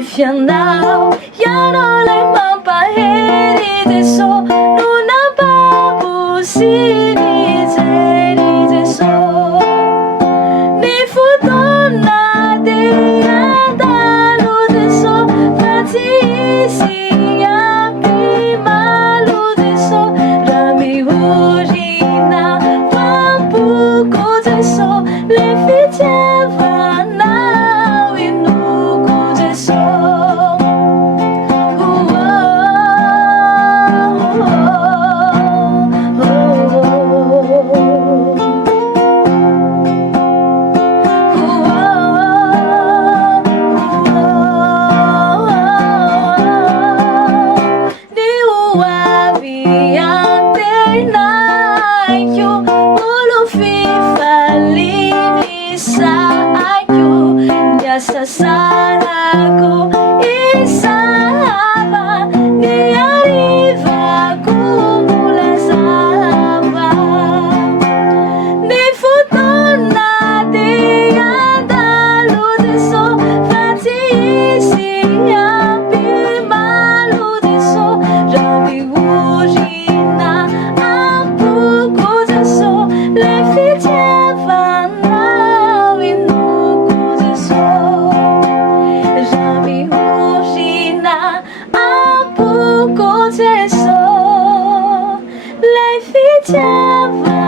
if you're now, ya no le mampa heri de so, nuna babu sini zeri de so. Ni futona de andalu de so, fati si api malu de so, rami urina vampu ko de so, le fitiava now inuku de so. Sasaraku isaba ni arriva kumula saba ni futona de andalu de so fati si api malu de so rami urina ampu de so le fitiava now inuku de so. Rami urina ampu ko de so, le fitiava